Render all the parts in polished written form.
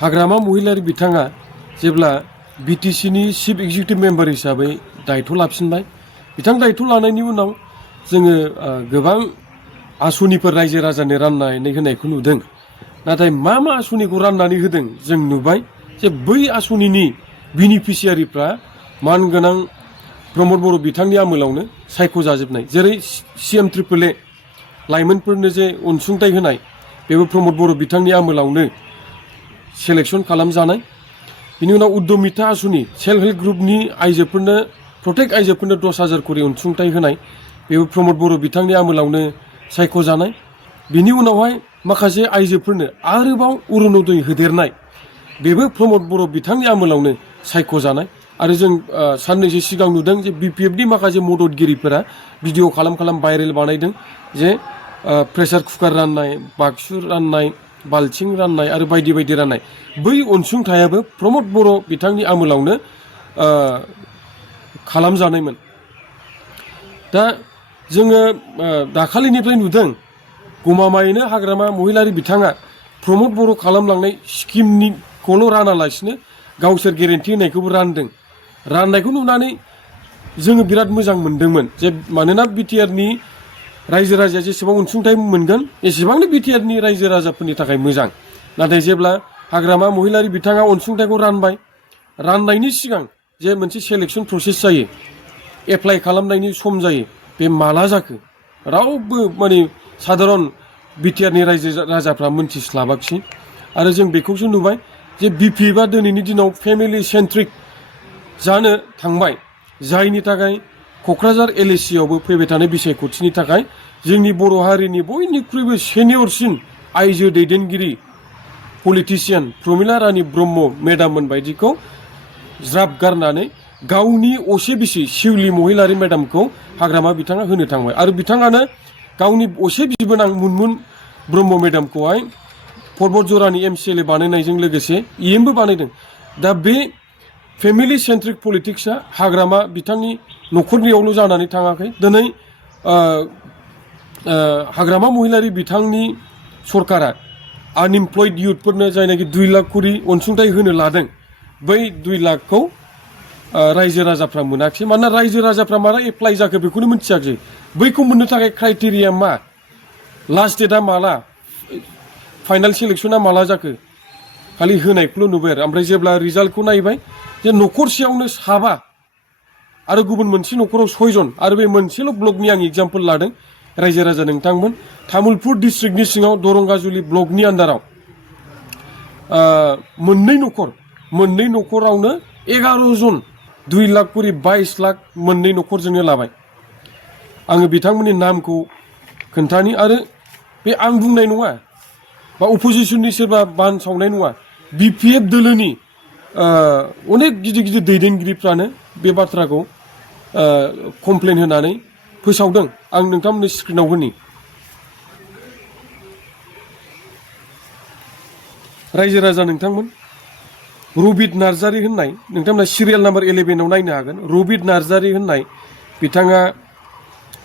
हाग्रामा महिलारि बिथाङा जेब्ला बिटिसिनि चिफ एक्जिकिउटिभ मेम्बार हिसाबै दायथ' लाफिनबाय बिथां दायथ' लानायनि उनाव जोङो गोबां आसनिफोर रायजो राजानो राननानै होनायखौ नुदों नाथाय मा आसनिखौ राननानै होदों जों नुबाय जे बै आसनिनि बेनिफिसियारिफ्रा मानगोनां प्रमद बर' बिथांनि आमोलावनो सायख'जाजोबनाय जेरै CM ट्रिपल ए लाइमोनफोरनो जे अनसुंथाइ होनाय बेबो प्रमद बर' बिथांनि आमोलावनो सेलेक्सन खालामजानाय बिनि उनाव उद्यमिता आसनि सेल्फ हेल्प ग्रुपनि आइजोफोरनो प्रत्येक आइजोफोरनो 10,000 करि अनसुंथाइ होनाय बेबो प्रमद बर' बिथांनि आमोलावनो सायख'जानाय बिनि उनावहाय माखासे आइजोफोरनो आरोबाव अरुणोदय होदेरनाय बेबो प्रमद बर' बिथांनि आमोलावनो सायख'जानाय आरो जों साननैसो सिगां नुदों जे BPFनि माखासे मददगिरिफोरा भिडिअ खालाम भाइरेल बानायदों जे प्रेसार कुकार राननाय बाक्सु राननाय बाल्थिं राननाय आरो बायदि बायदि राननाय बै अनसुंथायाबो प्रमद बर' बिथांनि आमोलावनो खालामजानायमोन दा जोङो दाखालिनिफ्राय नुदों गमामायैनो हाग्रामा महिलारि बिथाङा प्रमद बर' खालामलांनाय स्किमनिखौल' रानालासिनो गावसोर गेरेन्टि होनायखौबो राननायखौ नुनानै जोङो बिराद मोजां मोनदोंमोन जे मानोना बिटिआरनि रायजो राजाया जेसेबां अनसुंथाइ मोनगोन एसेबांनो बिटिआरनि रायजो राजाफोरनि थाखाय मोजां नाथाय जेब्ला हाग्रामा महिलारि बिथाङा अनसुंथाइखौ राननायनि सिगां जे मोनसे सेलेक्सन प्रसेस जायो एप्लाइ खालामनायनि सम जायो बे माला जाखो रावबो माने साधारन बिटिआरनि रायजो राजाफ्रा मोनथिस्लाबाखिसै आरो जों बेखौसो नुबाय जे BPFआ दिनैनि दिनाव फेमिलि सेन्ट्रिक जानो थांबाय जायनि थाखाय क'क्राझार LACआवबो फैबाय थानाय बिसायख'थिनि थाखाय जोंनि बर' हारिनि बयनिख्रुइबो सेनियरसिन आइजो दैदेनगिरि पलिटिशियान प्रमिला रानी ब्रह्म मेडाममोन बायदिखौ ज्राब गारनानै गावनि असे बिसि शिवली महिलारि मेडामखौ हाग्रामा बिथाङा होनो थांबाय आरो बिथाङानो गावनि असे बिबोनां मुनमुन ब्रह्म मेडामखौहाय पर्बत जरानि MCLA बानायनायजों लोगोसे EMबो बानायदों दा बे फेमिलि सेन्ट्रिक पलिटिक्सआ हाग्रामा बिथांनि न'खरनियावल' जानानै थाङाखै दिनै हाग्रामा महिलारि बिथांनि सरकारा आनइमप्लयड इयुथफोरनो जायनाखि 2 लाख करि अनसुंथाइ होनो लादों बै 2 लाखखौ रायजो राजाफ्रा मोनाखिसै मानोना रायजो राजाफ्रा माला एप्लाइ जाखो बेखौनो मिथियाखिसै बैखौ मोननो थाखाय क्राइटेरिया मा लास्ट डेटआ माला फाइनाल सेलेक्सना माला जाखो खालि होनायखौल' नुबाय आरो ओमफ्राय जेब्ला रिजाल्टखौ नायबाय जे न'खरसेयावनो 7 आरो गुबुन मोनसे न'खराव 6 जन आरो बे मोनसेल' ब्लकनि आं एग्जाम्पल लादों रायजो राजा नोंथांमोन तामुलपुर डिस्ट्रिक्टनि सिङाव दरंगाजुलि ब्लकनि आन्दाराव मोननै न'खरावनो 11 जन 2 लाख करि 22 लाख मोननै न'खरजोंनो लाबाय आङो बिथांमोननि नामखौ खोन्थानि आरो बे आं बुंनाय नङा बा अपोजिसननि सोरबा बानसावनाय नङा BPF दोलोनि अनेक गिदिर दैदेनगिरिफ्रानो बे बाथ्राखौ कमप्लेन होनानै फोसावदों आं नोंथांमोननि स्क्रिनाव होनि रायजो राजा नोंथांमोन रबिट नार्जारी होननाय नोंथांमोना सिरियाल नाम्बार 11आव नायनो हागोन रबिट नार्जारी होननाय बिथाङा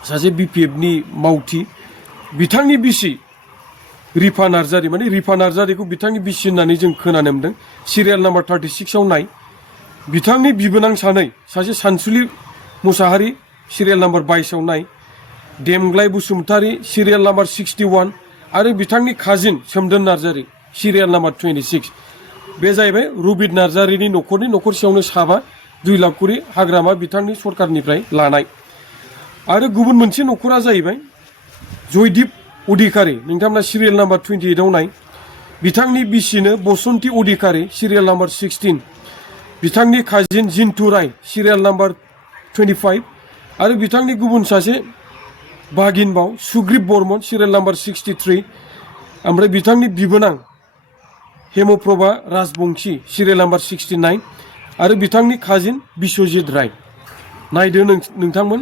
सासे BPFनि मावथि बिथांनि बिसि रिफा नार्जारी माने रिफा नार्जारीखौ बिथांनि बिसि होननानै जों खोनानो मोनदों सिरियाल नाम्बार 36आव नाय बिथांनि बिबोनां सासे सानसुलि मुसाहारि सिरियाल नाम्बार 22आव नाय देमग्लाय बसुमतारी सिरियाल नाम्बार 61 आरो बिथांनि काजिन सोमदोन नार्जारी सिरियाल नाम्बार 26 बे जाहैबाय रबिट नार्जारीनि न'खरसेयावनो 7 2 लाख करि हाग्रामा बिथांनि सरकारनिफ्राय लानाय आरो गुबुन मोनसे न'खरा जाहैबाय जयदीप अधिकारी नोंथांमोना सिरियाल नाम्बार 28आव नाय बिथांनि बिसिनो बसन्ती अधिकारी सिरियाल नाम्बार 16 बिथांनि काजिन जिन्तु राय सिरियाल नाम्बार 25 आरो बिथांनि गुबुन सासे बागिनबाव सुग्रीब बर्मन सिरियाल नाम्बार 63 ओमफ्राय बिथांनि बिबोनां हेमप्रभा राजबंशी सिरियाल नाम्बार 69 आरो बिथांनि काजिन बिश्वजित राय नायदो नोंथांमोन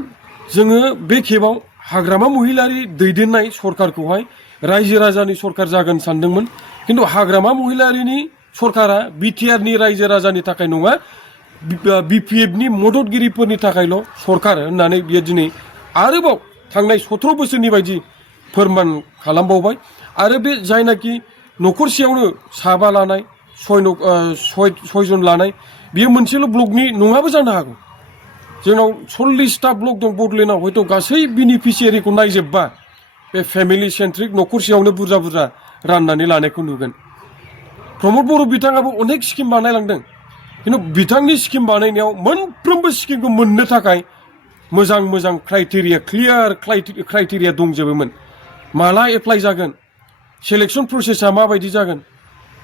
जोङो बे खेबाव हाग्रामा महिलारि दैदेननाय सरकारखौहाय रायजो राजानि सरकार जागोन सानदोंमोन किन्तु हाग्रामा महिलारिनि सरकारा बिटिआरनि रायजो राजानि थाखाय नङा BPFनि मददगिरिफोरनि थाखायल' सरकार होननानै बियो दिनै आरोबाव थांनाय 17 बोसोरनि बायदि फोरमान खालामबावबाय आरो बे जायनाखि न'खरसेयावनो 7 लानाय सयजन लानाय बियो मोनसेल' ब्लकनि नङाबो जानो हागौ जोंनाव 40टा ब्लक दं बड'लेण्डआव हयथ' गासै बेनिफिसियारिखौ नायजोबबा बे फेमिलि सेन्ट्रिक न'खरसेयावनो बुरजा बुरजा राननानै लानायखौ नुगोन प्रमद बर' बिथाङाबो अनेक स्किम बानायलांदों खिन्थु बिथांनि स्किम बानायनायाव मोनफ्रोमबो स्किमखौ मोननो थाखाय मोजां मोजां क्राइटेरिया क्लियार क्राइटेरिया दंजोबोमोन माला एप्लाइ जागोन सेलेक्सन प्रसेसा माबायदि जागोन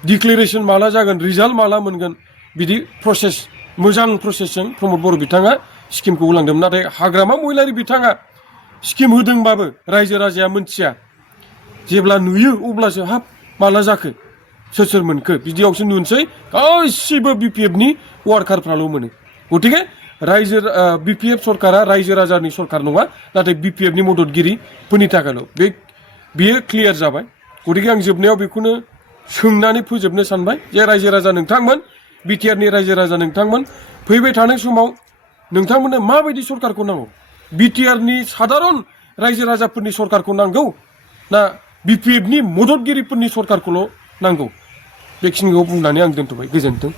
डिक्लेरेसन माला जागोन रिजाल्ट माला मोनगोन बिदि प्रसेस मोजां प्रसेसजों प्रमद बर' बिथाङा स्किमखौ होलांदोंमोन नाथाय हाग्रामा महिलारि बिथाङा स्किम होदोंबाबो रायजो राजाया मोनथिया जेब्ला नुयो अब्लासो हाब माला जाखो सोर सोर मोनखो बिदियावसो नुनोसै गासिबो बिपिएफनि वार्कारफ्राल' मोनो गतिके बिपिएफ सरकारा रायजो राजानि सरकार नङा नाथाय बिपिएफनि मददगिरिफोरनि थाखायल' बेयो क्लियार जाबाय गतिके आं जोबनायाव बेखौनो सोंनानै फोजोबनो सानबाय जे रायजो राजा नोंथांमोन बिटिआरनि रायजो राजा नोंथांमोन फैबाय थानाय समाव नोंथांमोननो माबायदि सरकारखौ नांगौ बिटिआरनि साधारन रायजो राजाफोरनि सरकारखौ नांगौ ना बिपिएफनि मददगिरिफोरनि सरकारखौल' नांगौ बेखिनिखौ बुंनानै आं दोनथ'बाय गोजोन्थों